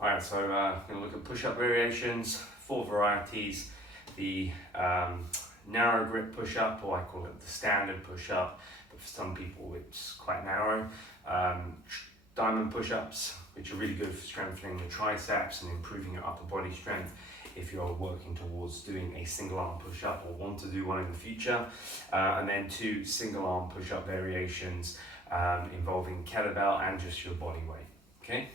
Alright, so I'm going to look at push-up variations, 4 varieties. The narrow grip push-up, or I call it the standard push-up, but for some people it's quite narrow. Diamond push-ups, which are really good for strengthening the triceps and improving your upper body strength if you're working towards doing a single arm push-up or want to do one in the future. And then 2 single arm push-up variations involving kettlebell and just your body weight. Okay,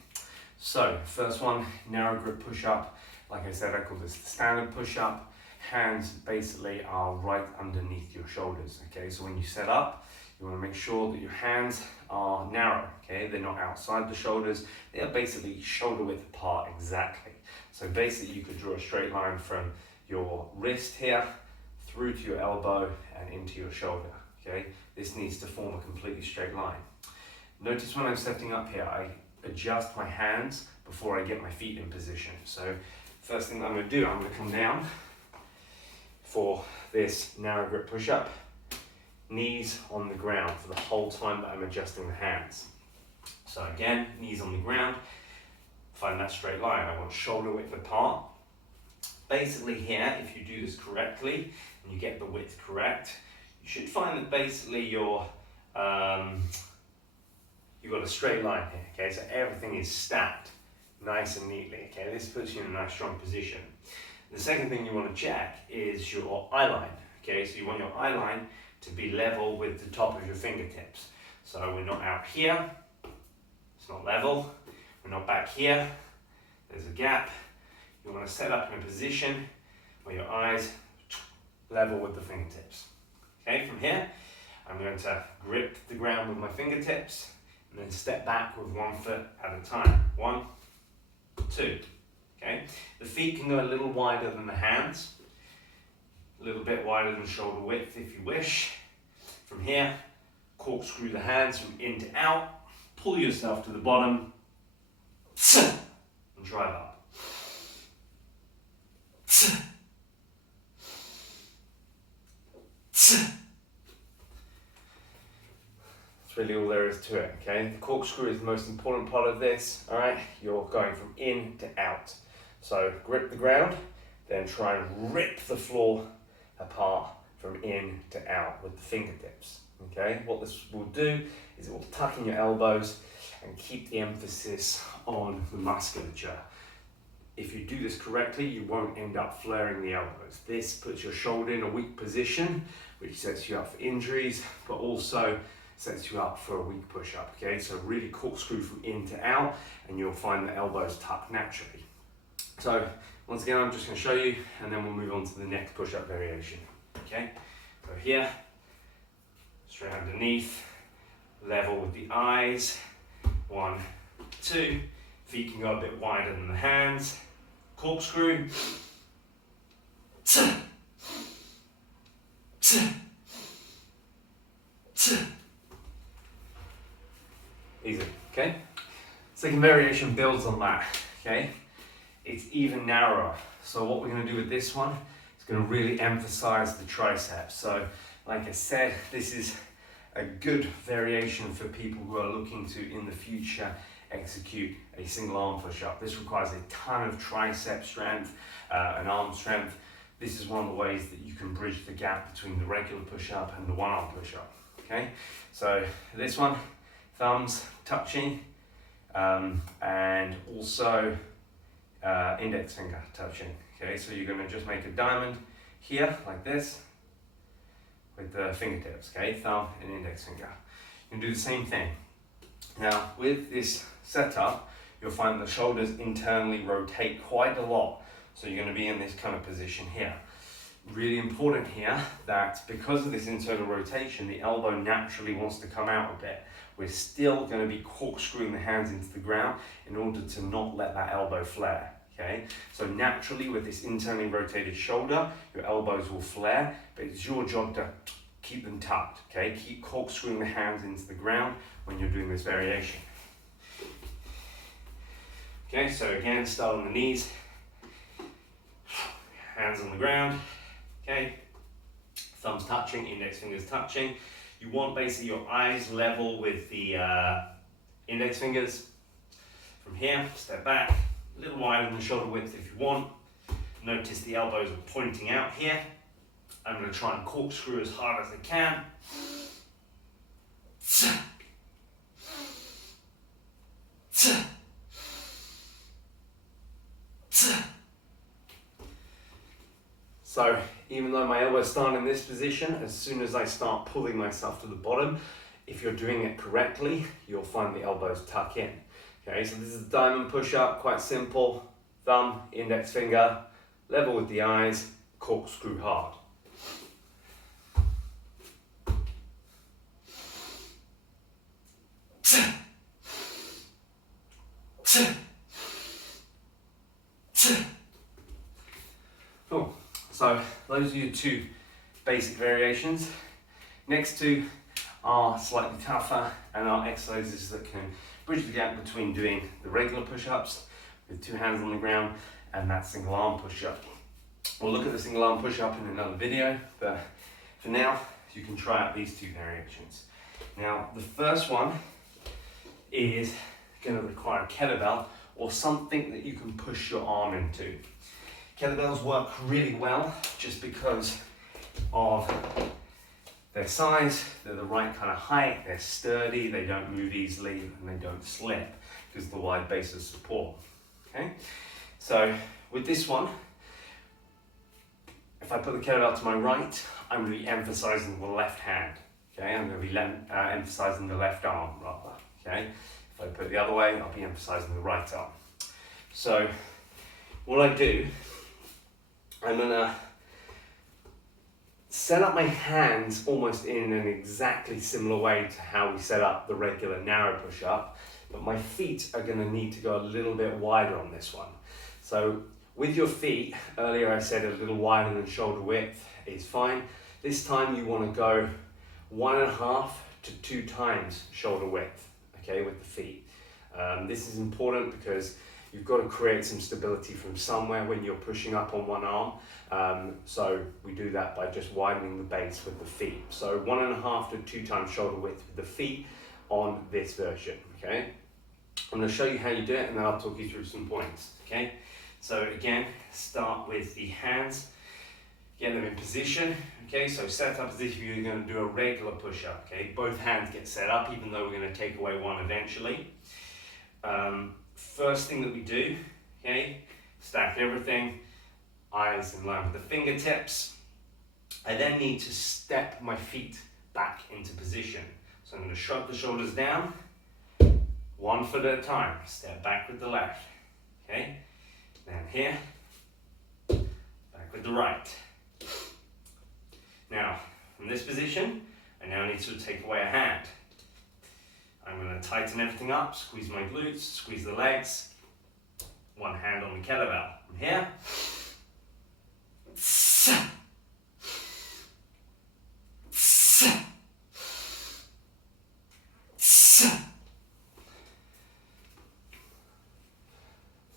so first one, narrow grip push-up. Like I said, I call this the standard push-up. Hands basically are right underneath your shoulders. Okay, so when you set up, you want to make sure that your hands are narrow. Okay, they're not outside the shoulders, they are basically shoulder width apart exactly. So basically you could draw a straight line from your wrist here through to your elbow and into your shoulder. Okay, this needs to form a completely straight line. Notice when I'm setting up here, I adjust my hands before I get my feet in position. So first thing I'm going to do, I'm going to come down for this narrow grip push-up, knees on the ground for the whole time that I'm adjusting the hands. So again, knees on the ground, find that straight line. I want shoulder width apart. Basically here, if you do this correctly and you get the width correct, you should find that basically you've got a straight line here. Okay, so everything is stacked nice and neatly. Okay, this puts you in a nice strong position. The second thing you want to check is your eye line. Okay, so you want your eye line to be level with the top of your fingertips. So we're not out here, it's not level. We're not back here, there's a gap. You want to set up in a position where your eyes level with the fingertips. Okay, from here, I'm going to grip the ground with my fingertips and then step back with 1 foot at a time. 1, 2. Okay, the feet can go a little wider than the hands, a little bit wider than shoulder width if you wish. From here, corkscrew the hands from in to out, pull yourself to the bottom, and drive up. That's really all there is to it, okay? The corkscrew is the most important part of this, all right? You're going from in to out. So grip the ground, then try and rip the floor apart from in to out with the fingertips, okay? What this will do is it will tuck in your elbows and keep the emphasis on the musculature. If you do this correctly, you won't end up flaring the elbows. This puts your shoulder in a weak position, which sets you up for injuries, but also sets you up for a weak push-up, okay? So really corkscrew from in to out, and you'll find the elbows tuck naturally. So once again, I'm just going to show you, and then we'll move on to the next push-up variation, okay? So here, straight underneath, level with the eyes, 1, 2, feet can go a bit wider than the hands, corkscrew, easy, okay? Second variation builds on that, okay? It's even narrower. So what we're going to do with this one is going to really emphasize the triceps. So like I said, this is a good variation for people who are looking to, in the future, execute a single arm push-up. This requires a ton of tricep strength and arm strength. This is one of the ways that you can bridge the gap between the regular push-up and the one-arm push-up, okay? So this one, thumbs touching, and also index finger touching, okay? So you're gonna just make a diamond here, like this, with the fingertips, okay? Thumb and index finger. You can do the same thing. Now, with this setup, you'll find the shoulders internally rotate quite a lot. So you're going to be in this kind of position here. Really important here that because of this internal rotation, the elbow naturally wants to come out a bit. We're still going to be corkscrewing the hands into the ground in order to not let that elbow flare. Okay, so naturally with this internally rotated shoulder, your elbows will flare, but it's your job to keep them tucked. Okay, keep corkscrewing the hands into the ground when you're doing this variation. Okay, so again, start on the knees, hands on the ground. Okay, thumbs touching, index fingers touching. You want basically your eyes level with the index fingers. From here, step back, a little wider than shoulder width if you want. Notice the elbows are pointing out here. I'm going to try and corkscrew as hard as I can. So even though my elbows start in this position, as soon as I start pulling myself to the bottom, if you're doing it correctly, you'll find the elbows tuck in. Okay, so this is a diamond push-up, quite simple. Thumb, index finger, level with the eyes, corkscrew hard. Cool. So those are your two basic variations. Next two are slightly tougher and are exercises that can bridge the gap between doing the regular push-ups with two hands on the ground and that single arm push-up. We'll look at the single arm push-up in another video, but for now you can try out these two variations. Now the first one is going to require a kettlebell or something that you can push your arm into. Kettlebells work really well just because of their size, they're the right kind of height, they're sturdy, they don't move easily, and they don't slip because of the wide base of support. Okay, so with this one, if I put the kettlebell to my right, I'm going to be emphasizing the left hand. Okay, I'm going to be emphasizing the left arm rather. Okay, if I put it the other way, I'll be emphasizing the right arm. So what I do, I'm going to set up my hands almost in an exactly similar way to how we set up the regular narrow push-up, but my feet are going to need to go a little bit wider on this one. So with your feet, earlier I said a little wider than shoulder width is fine. This time you want to go 1.5 to 2 times shoulder width, okay, with the feet. This is important because you've got to create some stability from somewhere when you're pushing up on one arm. So we do that by just widening the base with the feet. So 1.5 to 2 times shoulder width with the feet on this version, okay? I'm going to show you how you do it and then I'll talk you through some points, okay? So again, start with the hands, get them in position, okay? So set up as if you're going to do a regular push-up, okay? Both hands get set up even though we're going to take away one eventually. First thing that we do, okay, stack everything, eyes in line with the fingertips. I then need to step my feet back into position. So I'm going to shrug the shoulders down, 1 foot at a time, step back with the left, okay? Then here, back with the right. Now, from this position, I now need to take away a hand. I'm going to tighten everything up, squeeze my glutes, squeeze the legs, one hand on the kettlebell. From here, so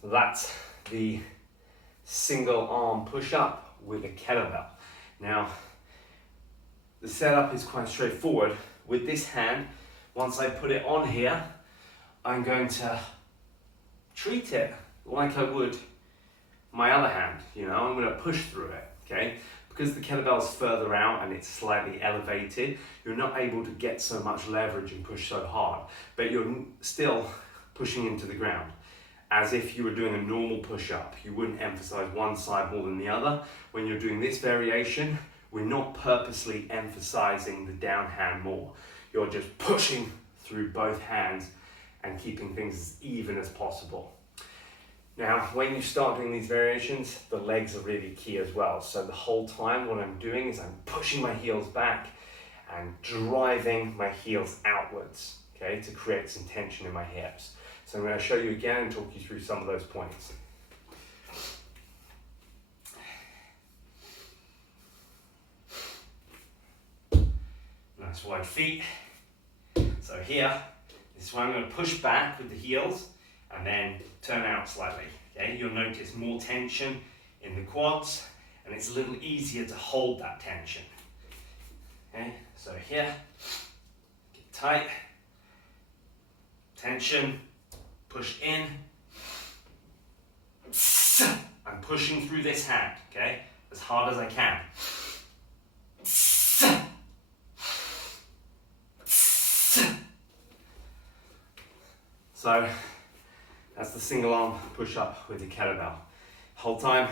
that's the single arm push-up with a kettlebell. Now, the setup is quite straightforward. With this hand, once I put it on here, I'm going to treat it like I would my other hand, you know, I'm going to push through it, okay? Because the kettlebell's further out and it's slightly elevated, you're not able to get so much leverage and push so hard, but you're still pushing into the ground. As if you were doing a normal push-up, you wouldn't emphasize one side more than the other. When you're doing this variation, we're not purposely emphasizing the down hand more. You're just pushing through both hands and keeping things as even as possible. Now, when you start doing these variations, the legs are really key as well. So the whole time what I'm doing is I'm pushing my heels back and driving my heels outwards, okay, to create some tension in my hips. So I'm going to show you again and talk you through some of those points. Nice wide feet. So here, this is where I'm going to push back with the heels and then turn out slightly. Okay, you'll notice more tension in the quads and it's a little easier to hold that tension. Okay, so here, get tight, tension, push in, I'm pushing through this hand, okay? As hard as I can. So that's the single arm push up with the kettlebell. Whole time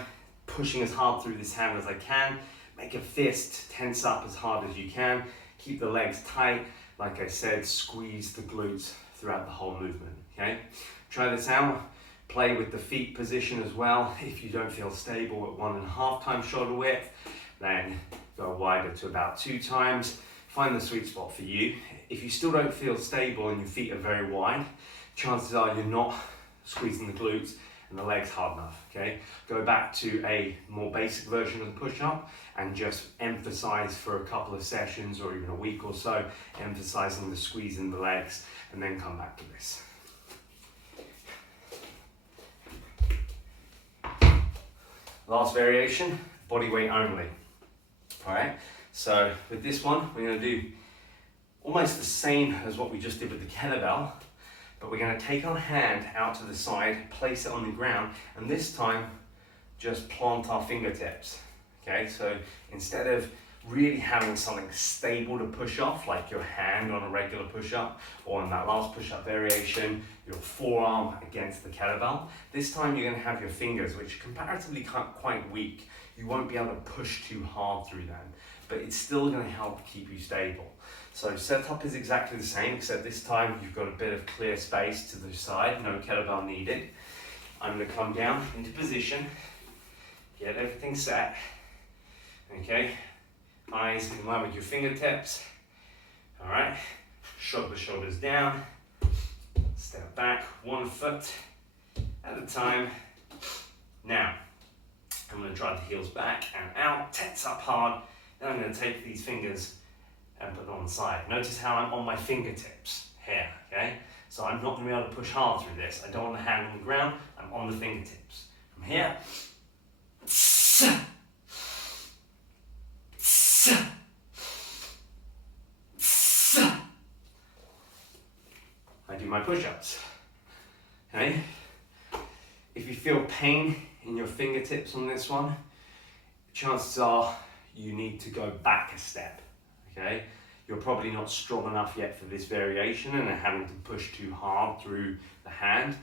pushing as hard through this hand as I can. Make a fist, tense up as hard as you can. Keep the legs tight. Like I said, squeeze the glutes throughout the whole movement, okay? Try this out. Play with the feet position as well. If you don't feel stable at 1.5 times shoulder width, then go wider to about 2 times. Find the sweet spot for you. If you still don't feel stable and your feet are very wide, chances are you're not squeezing the glutes and the legs hard enough, okay? Go back to a more basic version of the push-up and just emphasize for a couple of sessions or even a week or so, emphasizing the squeeze in the legs, and then come back to this. Last variation, body weight only. All right, so with this one, we're gonna do almost the same as what we just did with the kettlebell, but we're gonna take our hand out to the side, place it on the ground, and this time, just plant our fingertips, okay? So instead of really having something stable to push off, like your hand on a regular push-up, or in that last push-up variation, your forearm against the kettlebell. This time you're gonna have your fingers, which are comparatively quite weak. You won't be able to push too hard through them, but it's still gonna help keep you stable. So setup is exactly the same, except this time you've got a bit of clear space to the side, no kettlebell needed. I'm gonna come down into position, get everything set, okay? Eyes in line with your fingertips. All right, shrug the shoulders down, step back 1 foot at a time. Now, I'm going to drive the heels back and out, tense up hard. Then I'm going to take these fingers and put them on the side. Notice how I'm on my fingertips here, okay? So I'm not going to be able to push hard through this. I don't want the hand on the ground, I'm on the fingertips. From here, I do my push-ups, okay? If you feel pain in your fingertips on this one, chances are you need to go back a step, okay? You're probably not strong enough yet for this variation and are having to push too hard through the hand,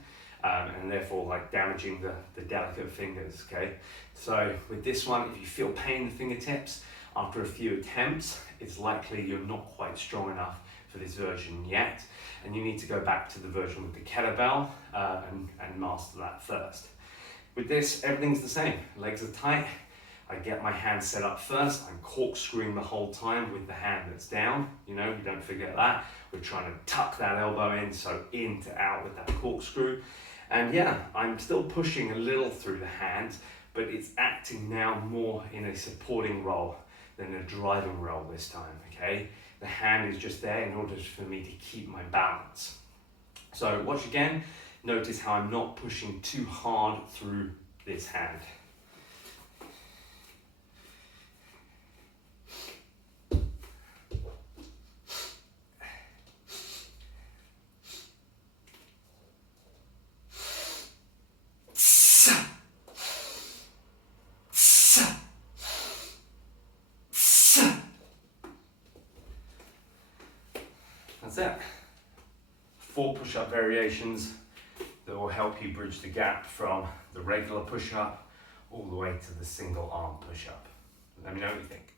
and therefore like damaging the delicate fingers, okay? So with this one, if you feel pain in the fingertips, after a few attempts, it's likely you're not quite strong enough for this version yet, and you need to go back to the version with the kettlebell and master that first. With this, everything's the same. Legs are tight. I get my hand set up first. I'm corkscrewing the whole time with the hand that's down. You know, you don't forget that. We're trying to tuck that elbow in, so in to out with that corkscrew. And yeah, I'm still pushing a little through the hand, but it's acting now more in a supporting role than a driving role this time, okay? The hand is just there in order for me to keep my balance. So watch again, notice how I'm not pushing too hard through this hand. That's it. 4 push-up variations that will help you bridge the gap from the regular push-up all the way to the single arm push-up. Let me know what you think.